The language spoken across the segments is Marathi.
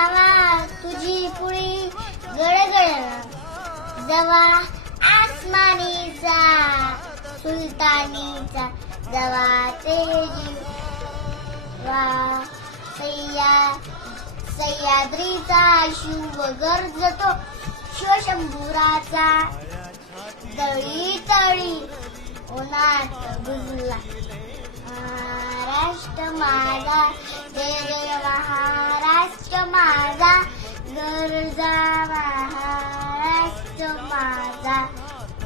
नावा तुझी पुळी गळगळ जवा आसमानीचा सुलतानीचा जवा तेजी वा सह्याद्रीचा शिव गरजतो शिवशंभुराचा तळी तळी उन्हात बुजला महाराष्ट्र माझा जय जय महाराष्ट्र माझा गरजा महाराष्ट्र माझा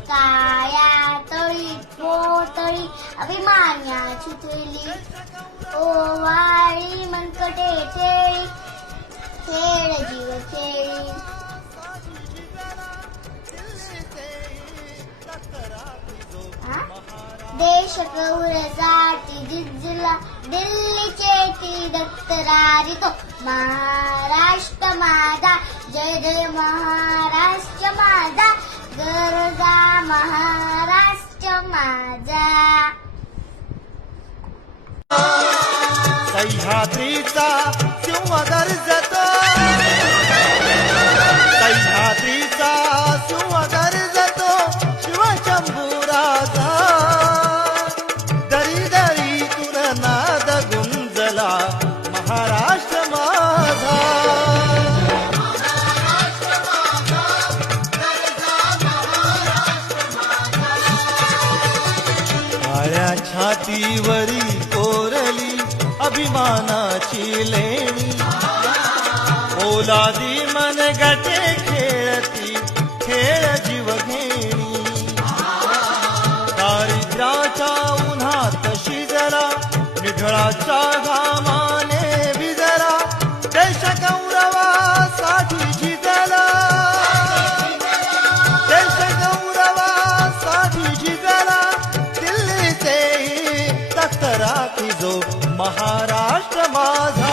काया तळी पोतळी अभिमानाची थैली ओवाळी मनकटे ठेळी खेळ जीव खेळी देश कौरसाठी जिजला दिल्लीचे ती दत्तरारी तो महाराष्ट्र माझा जय जय महाराष्ट्र माझा गरजा महाराष्ट्र माझा सह्याद्रीचा सिंह गरजतो सह्याद्रीचा सिंह गरजतो शिवशंभुराचा दरी दरीतून नाद गुंजला महाराष्ट्र माझा काळ्या छातीवरी कोरली अभिमानाची लेणी ओलादी मन गटे खेळती खेळ जीव घेणी दारिद्र्याच्या उन्हात शिजला निढळाच्या घामाने भिजला देश गौरवासाठी झिजला देश गौरवासाठी झिजला दिल्लीचे तख्त राखी जो महाराष्ट्र माझा